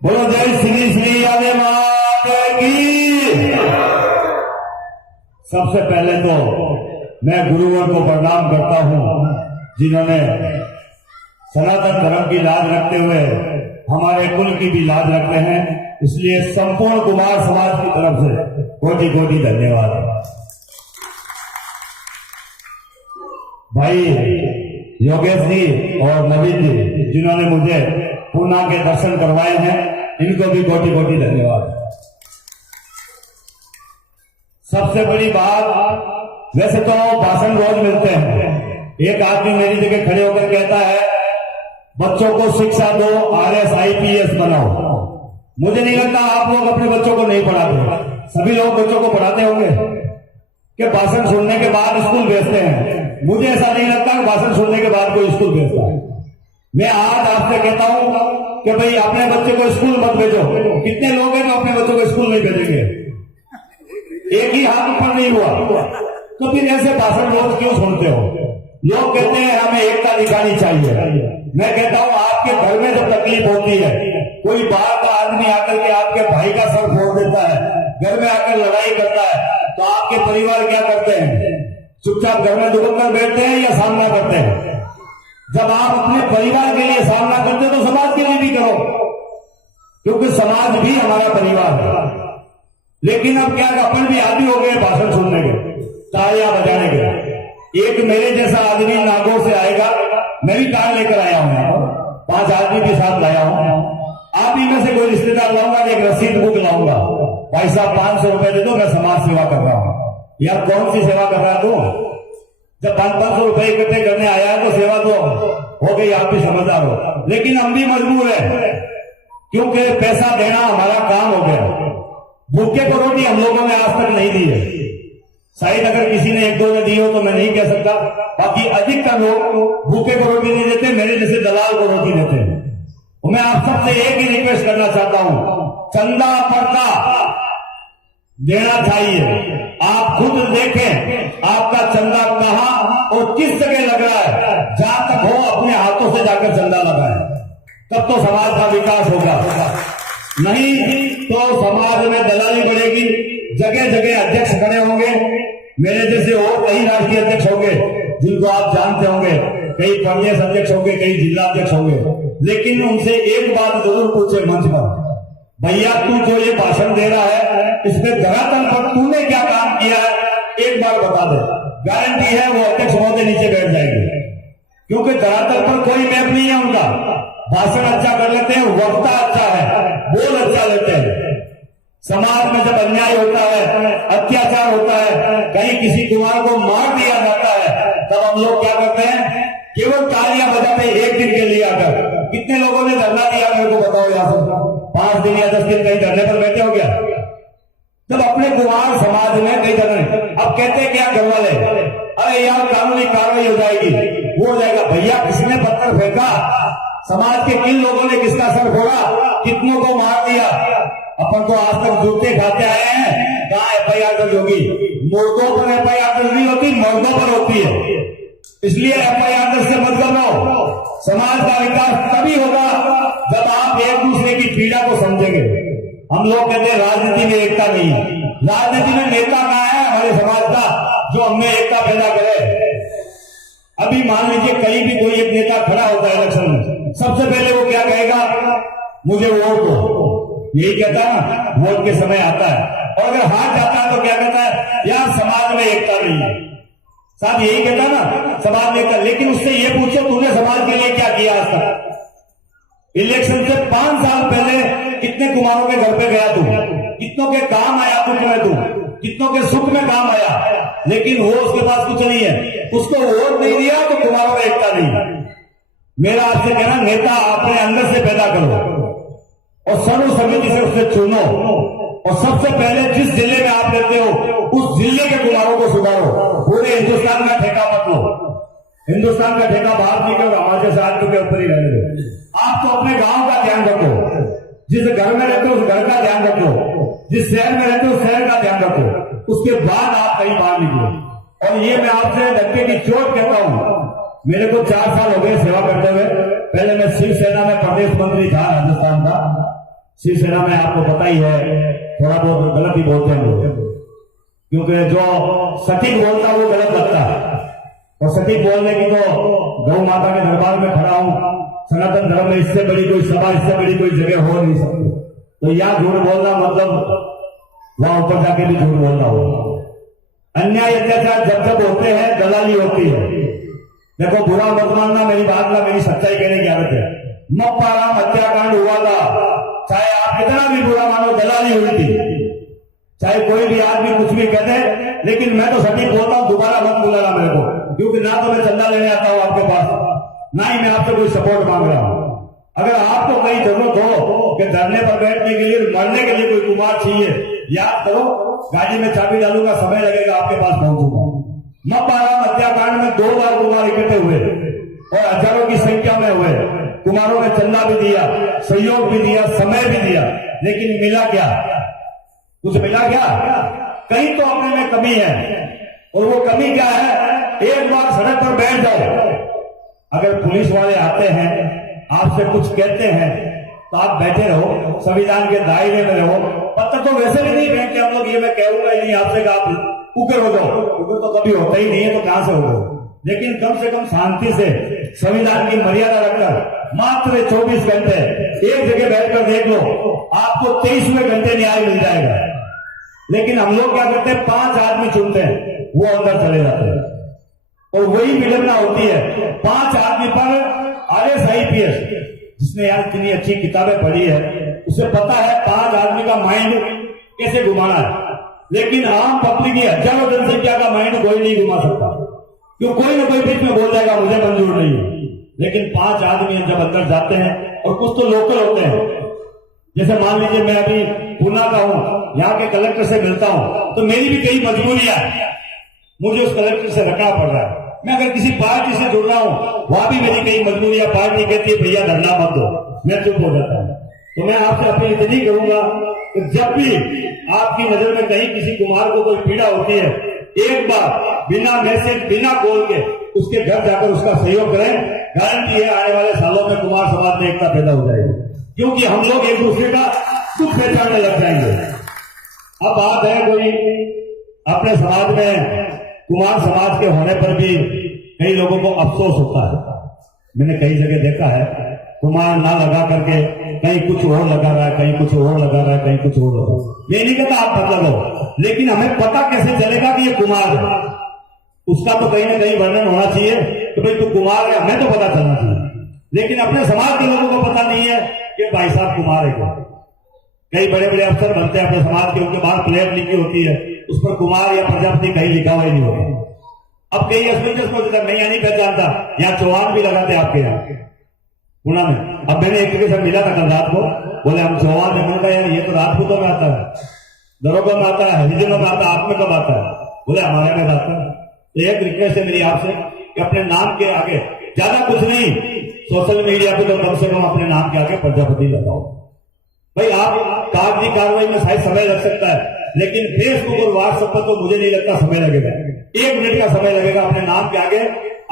बोलो जय श्री श्री आदि माता की। सबसे पहले तो मैं गुरुवर को प्रणाम करता हूं, जिन्होंने सनातन धर्म की लाज रखते हुए हमारे कुल की भी लाज रखते हैं। इसलिए संपूर्ण कुमार समाज की तरफ से कोटि कोटि धन्यवाद। भाई योगेश जी और नवीन जी, जिन्होंने मुझे पूना के दर्शन करवाए हैं, इनको भी कोटि कोटि धन्यवाद। सबसे बड़ी बात, वैसे तो भाषण रोज मिलते हैं। एक आदमी मेरी जगह खड़े होकर कहता है बच्चों को शिक्षा दो, आरएस आईपीएस बनाओ। मुझे नहीं लगता आप लोग अपने बच्चों को नहीं पढ़ाते। सभी लोग बच्चों को पढ़ाते होंगे कि भाषण सुनने के बाद स्कूल भेजते हैं। मुझे ऐसा नहीं लगता कि भाषण सुनने के बाद कोई स्कूल भेजता है। मैं आज आपसे कहता हूं कि भाई अपने बच्चे को स्कूल मत भेजो। कितने लोग हैं जो अपने बच्चों को स्कूल नहीं भेजेंगे? एक ही हाथ ऊपर नहीं हुआ। तो फिर ऐसे भाषण रोज क्यों सुनते हो? लोग कहते हैं हमें एकता दिखानी चाहिए। मैं कहता हूं आपके घर में जब तकलीफ होती है, कोई बाहर का आदमी आकर के आपके भाई का सर फोड़ देता है, घर में आकर लड़ाई करता है, तो आपके परिवार क्या करते हैं? चुपचाप घर में दुबक कर बैठते हैं या सामना करते हैं? जब आप अपने परिवार के लिए सामना करते हो तो समाज के लिए भी करो, क्योंकि समाज भी हमारा परिवार है। लेकिन अब क्या अपन भी आदि हो गए भाषण सुनने के, तालियां बजाने के। एक मेरे जैसा आदमी नागौर से आएगा, मैं भी कार लेकर आया हूं, 5 आदमी के साथ लाया हूं। आप ही में से कोई रिश्तेदार लाऊंगा, एक रसीद बुक लाऊंगा, भाई साहब 500 रुपए दे दो, मैं समाज सेवा कर रहा हूं। यार कौन सी सेवा कर रहा है तू? जब 500 रुपए इकट्ठे करने आया है तो सेवा तो हो गई, आप भी समझदार हो। लेकिन हम भी मजबूर है, क्योंकि पैसा देना हमारा काम हो गया। भूखे को रोटी हम लोगों ने आज तक नहीं दी है। शायद अगर किसी ने 1-2 ने दी हो तो मैं नहीं कह सकता, बाकी अधिकतर लोग भूखे को रोटी नहीं देते, मेरे जैसे दलाल को रोटी देते हैं। तो मैं आप सबसे एक ही रिक्वेस्ट करना चाहता हूं, चंदा पड़ता देना चाहिए। आप खुद देखें आपका चंदा कहां और किस जगह लग रहा है। जहां तक हो अपने हाथों से जाकर चंदा लगाएं, तब तो समाज का विकास होगा। नहीं तो समाज में दलाली बढ़ेगी, जगह जगह अध्यक्ष खड़े होंगे, मेरे जैसे और कई राष्ट्रीय अध्यक्ष होंगे जिनको आप जानते होंगे, कई प्रदेश अध्यक्ष होंगे, कई जिला अध्यक्ष होंगे। लेकिन उनसे एक बात जरूर पूछे मंच पर, भैया तू जो ये भाषण दे रहा है इसमें धरातल पर तूने क्या काम किया है, एक बार बता दे। गारंटी है वो अध्यक्ष महोदय नीचे बैठ जाएंगे, क्योंकि धरातल पर कोई मैप नहीं है उनका। भाषण अच्छा कर लेते हैं, वक्ता अच्छा है, बोल अच्छा लेते हैं। समाज में जब अन्याय होता है, अत्याचार होता है, कहीं किसी कुमार को मार दिया जाता है, तब हम लोग क्या करते हैं? केवल तालियां बजाते हैं एक दिन के लिए आकर। कितने लोगों ने धरना दिया मेरे को बताओ यहाँ से? 5 दिन या 10 दिन कहीं धरने पर बैठे हो गया? जब अपने कुमार समाज में कई धरने, अब कहते हैं क्या घर वाले, अरे यार कानूनी कार्रवाई हो जाएगी, वो हो जाएगा। भैया किसने पत्थर फेंका? समाज के किन लोगों ने किसका सर फोड़ा? कितनों को मार दिया? अपन तो आज तक जूते खाते आए हैं, कहाँ एफआईआर दर्ज होगी? मुर्दों पर एफआईआर दर्ज नहीं होती, मर्दों पर होती है। इसलिए एफआईआर दर्ज से मत करो। समाज का विकास तभी होगा जब आप एक दूसरे की पीड़ा को समझेंगे। हम लोग कहते हैं राजनीति में एकता नहीं है। राजनीति में नेता कहाँ है हमारे समाज का जो हमें एकता पैदा करे? अभी मान लीजिए कहीं भी कोई एक नेता खड़ा होता है इलेक्शन में, सबसे पहले वो क्या कहेगा? मुझे वोट दो। यही कहता है ना, वोट के समय आता है। और अगर हार जाता है तो क्या कहता है? यार समाज में एकता नहीं है। साहब यही कहता है ना, समाज में एकता। लेकिन उससे ये पूछो तूने समाज के लिए क्या किया आज तक? इलेक्शन से 5 साल पहले कितने कुमारों के घर पे गया तू? कितनों के काम आया दुख में तू? कितनों के सुख में काम आया? लेकिन वो उसके पास कुछ नहीं है, उसको वोट नहीं दिया तो कुमारों में एकता नहीं। मेरा आपसे कहना, नेता अपने अंदर से पैदा करो और सर्व समिति से उसे चुनो, और सबसे पहले जिस जिले में आप रहते हो उस जिले के कुमारों को सुधारो। पूरे हिंदुस्तान का ठेका मत लो। हिंदुस्तान का ठेका बाहर नहीं करो, हमारे साथ के ऊपर ही रहने दो। आप तो अपने गांव का ध्यान रखो, जिस घर में रहते हो उस घर का ध्यान रखो, जिस शहर में रहते हो उस शहर का ध्यान रखो। उसके बाद आप कहीं बाहर निकलो। और ये मैं आपसे धक्के की चोट कहता हूं, मेरे को 4 साल हो गए सेवा करते हुए। पहले मैं शिवसेना में प्रदेश मंत्री था राजस्थान का, शिवसेना में आपको पता ही है थोड़ा बहुत गलत ही बोलते हैं लोग, क्योंकि जो सटीक बोलता है वो गलत लगता है। और सटीक बोलने की तो गौ माता के दरबार में खड़ा हूं, सनातन धर्म में इससे बड़ी कोई सभा, इससे बड़ी कोई जगह हो नहीं सकती। तो यहां झूठ बोलना मतलब वहां ऊपर जाके भी झूठ बोलना होगा। अन्याय अत्याचार जब जब होते हैं दलाली होती है। देखो बुरा मत मानना मेरी बात का, मेरी सच्चाई कहने की आदत है। मप्पाराम हत्याकांड हुआ था, चाहे आप कितना भी बुरा मानो, दलाली हुई थी। चाहे कोई भी आदमी कुछ भी कह दे, लेकिन मैं तो सटीक बोलता हूं, दोबारा मत बुलाना मेरे को, क्योंकि ना तो मैं चंदा लेने आता हूं आपके पास, ना ही मैं आपसे कोई सपोर्ट मांग रहा हूं। अगर आपको कहीं जरूरत हो कि धरने पर बैठने के लिए, मरने के लिए कोई कुमार चाहिए, याद करो गाड़ी में चाबी डालूंगा, समय लगेगा, आपके पास पहुंचूंगा। मप्पाराम हत्याकांड में 2 बार कुमार इकट्ठे हुए और हजारों की संख्या में हुए। कुमारों ने चंदा भी दिया, सहयोग भी दिया, समय भी दिया, लेकिन मिला क्या? कुछ मिला क्या? कहीं तो अपने में कमी है। और वो कमी क्या है? एक बार सड़क पर बैठ जाओ, अगर पुलिस वाले आते हैं, आपसे कुछ कहते हैं, तो आप बैठे रहो, संविधान के दायरे में रहो। पत्थर तो वैसे भी नहीं फेंकते हम लोग, ये मैं कहूंगा ही नहीं आपसे कि आप उग्र हो जाओ, उग्र तो कभी होता ही नहीं है, तो कहां से होगा। लेकिन कम से कम शांति से संविधान की मर्यादा रखकर मात्र 24 घंटे एक जगह बैठकर देख लो, आपको 23वें घंटे न्याय मिल जाएगा। लेकिन हम लोग क्या करते हैं, 5 आदमी चुनते हैं, वो अंदर चले जाते हैं, और वही विडंबना होती है। 5 आदमी पर RS IPS, जिसने यार इतनी अच्छी किताबें पढ़ी है, उसे पता है 5 आदमी का माइंड कैसे घुमाना है। लेकिन आम पब्लिक की हजारों जनसंख्या का माइंड कोई नहीं घुमा सकता, क्यों? कोई ना कोई बीच में बोल जाएगा मुझे मंजूर नहीं है। लेकिन 5 आदमी जब अंदर जाते हैं, और कुछ तो लोकल होते हैं, जैसे मान लीजिए मैं अभी पूना का हूं, यहाँ के कलेक्टर से मिलता हूं, तो मेरी भी कई मजबूरियां, मुझे उस कलेक्टर से रखना पड़ रहा है। मैं अगर किसी पार्टी से जुड़ रहा हूं, वहां भी मेरी कई मजबूरियां, पार्टी कहती है भैया धरना मत दो, मैं चुप हो जाता हूं। तो मैं आपसे अपील इतनी करूंगा कि जब भी आपकी नजर में कहीं किसी कुमार को कोई पीड़ा होती है, एक बार बिना मैसेज, बिना कॉल के उसके घर जाकर उसका सहयोग करें। गारंटी है आने वाले सालों में कुमार समाज में एकता पैदा हो जाएगी, क्योंकि हम लोग एक दूसरे का सुख पहचानने लग जाएंगे। अब बात है कोई अपने समाज में कुमार समाज के होने पर भी कई लोगों को अफसोस होता है। मैंने कई जगह देखा है, कुमार ना लगा करके कहीं कुछ और लगा रहा है, कहीं कुछ और लगा रहा है, कहीं कुछ और लगा रहा है। ये नहीं कहता आप बदल लो, लेकिन हमें पता कैसे चलेगा कि ये कुमार है? उसका तो कहीं ना कहीं वर्णन होना चाहिए कि भाई तू कुमार है, हमें तो पता चलना चाहिए। लेकिन अपने समाज के लोगों को पता नहीं है कि भाई साहब कुमार है। कई बड़े बड़े अफसर बनते हैं अपने समाज के, उनके बाहर प्लेट लिखी होती है, उस पर कुमार या प्रजापति कहीं लिखा हुआ ही नहीं होता। अब कई असमंजस को मैं यहाँ नहीं पहचानता, यहाँ चौहान भी लगाते आपके यहाँ पुणे में। अब मैंने एक जगह से मिला था कल रात को, बोले हम चौहान है। मैंने यार ये तो राजपूतों में आता है, दरोगा में आता है, हरिजनों में आता है, आप में कब आता है? बोले हमारे में आता है। तो एक रिक्वेस्ट है मेरी आपसे कि अपने नाम के आगे, ज्यादा कुछ नहीं, सोशल मीडिया पे तो कम से कम अपने नाम के आगे प्रजापति लगाओ। भाई आप कागजी कार्रवाई में शायद समय लग सकता है, लेकिन फेसबुक और व्हाट्सएप पर तो मुझे नहीं लगता समय लगेगा। 1 मिनट का समय लगेगा। अपने नाम के आगे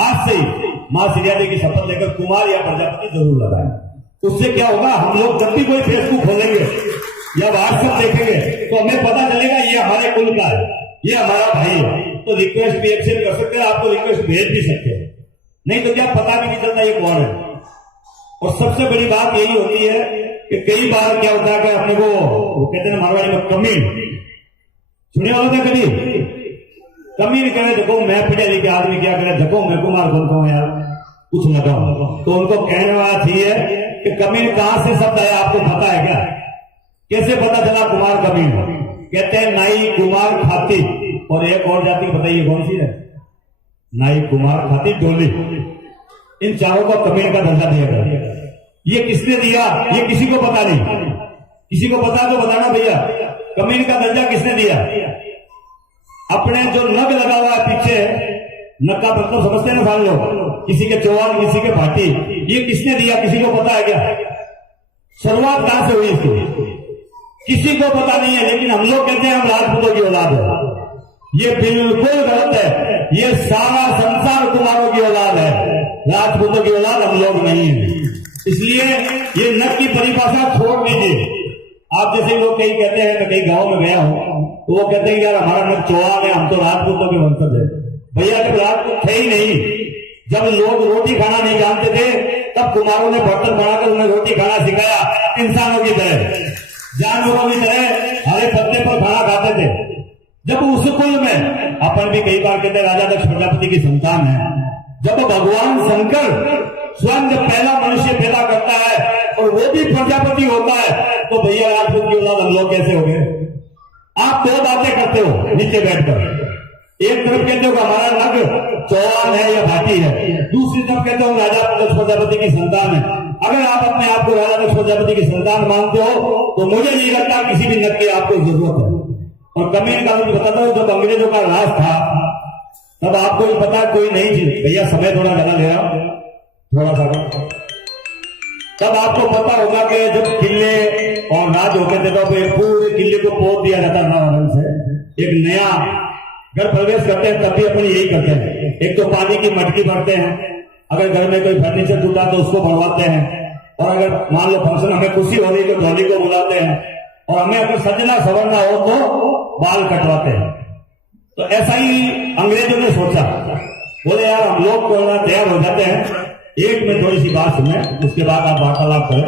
आज से ही मां सिरियादेवी की शपथ लेकर कुमार या प्रजापति जरूर लगाएं। उससे क्या होगा, हम लोग जब भी कोई फेसबुक खोलेंगे या व्हाट्सएप देखेंगे तो हमें पता चलेगा ये हमारे कुल का है, ये हमारा भाई है। तो रिक्वेस्ट भी एक्सेप्ट कर सकते हैं, आपको रिक्वेस्ट भेज भी सकते हैं, नहीं तो क्या पता भी नहीं चलता ये कौन है। और सबसे बड़ी बात यही होती है कि कई बार क्या होता है कि अपने को वो कहते हैं मारवाड़ी में कमीन, सुने वालों ने कभी कमीन कहे, देखो मैं पढ़े लिखे आदमी क्या करे, देखो मैं कुमार बनता हूं यार, कुछ लगाओ। तो उनको कहने वाला चाहिए कि कमीन कहां से शब्द आया, आपको पता है क्या? कैसे पता चला कुमार कमीन? कहते हैं नाई कुमार खाती, और एक और जाति बताइए कौन सी है? नाई कुमार खाती डोली। इन चारों को कमीन का दर्जा दिया गया। ये किसने दिया? ये किसी को पता नहीं। किसी को पता तो बताना भैया, कमीन का दर्जा किसने दिया? अपने जो नग लगा हुआ है पीछे, नग का मतलब समझते हैं ना सारे लोग, किसी के चौहान, किसी के भाटी, ये किसने दिया? किसी को पता है क्या? शुरुआत कहां से हुई इसकी? किसी को पता नहीं है। लेकिन हम लोग कहते हैं हम राजपूतों की औलाद है। ये बिल्कुल गलत है। ये सारा संसार कुमारों की औलाद है, राजपूतों की औलाद हम लोग नहीं है। इसलिए ये नग की परिभाषा छोड़ दीजिए। आप जैसे लोग कहीं कहते हैं, मैं कहीं गांव में गया हूं तो वो कहते हैं यार हमारा नग चौहान है, हम तो राजपूतों के वंशज है। भैया जब राजपूत थे ही नहीं, जब लोग रोटी खाना नहीं जानते थे, तब कुमारों ने बर्तन बनाकर उन्हें रोटी खाना सिखाया। इंसानों की तरह, जानवरों की तरह हरे पत्ते पर खाना खाते थे। जब उस कुल में अपन भी कई बार कहते राजा दक्ष प्रजापति की संतान है, जब भगवान शंकर स्वयं जब पहला मनुष्य पैदा करता है और वो भी प्रजापति होता है, तो भैया राजपूत की औलाद हम लोग कैसे हो गए? आप दो बातें करते हो नीचे बैठकर, एक तरफ कहते हो कि हमारा नग चौहान है या भाटी है, दूसरी तरफ कहते हो राजा दक्ष प्रजापति की संतान है। अगर आप अपने आप को राजा दक्ष प्रजापति की संतान मानते हो तो मुझे नहीं लगता किसी भी नग की आपको जरूरत है। और कमेंट का मुझे बताता हूं, जब अंग्रेजों का राज था तब आपको भी पता कोई नहीं थी। भैया समय थोड़ा ज्यादा ले रहा हूं, थोड़ा सा। तब आपको पता होगा कि जब किले और राज होते थे तो पूरे किले को पोत दिया जाता था रंग से। एक नया घर प्रवेश करते हैं तब भी अपन यही करते हैं, एक तो पानी की मटकी भरते हैं, अगर घर में कोई फर्नीचर टूटा तो उसको भरवाते हैं, और अगर मान लो फंक्शन हमें खुशी हो रही तो धोनी को बुलाते हैं, और हमें अगर सजना सवरना हो तो बाल कटवाते हैं। तो ऐसा ही अंग्रेजों ने सोचा, बोले यार हम लोग तैयार हो जाते हैं, एक में थोड़ी सी बात सुने, उसके बाद आप वार्तालाप करें।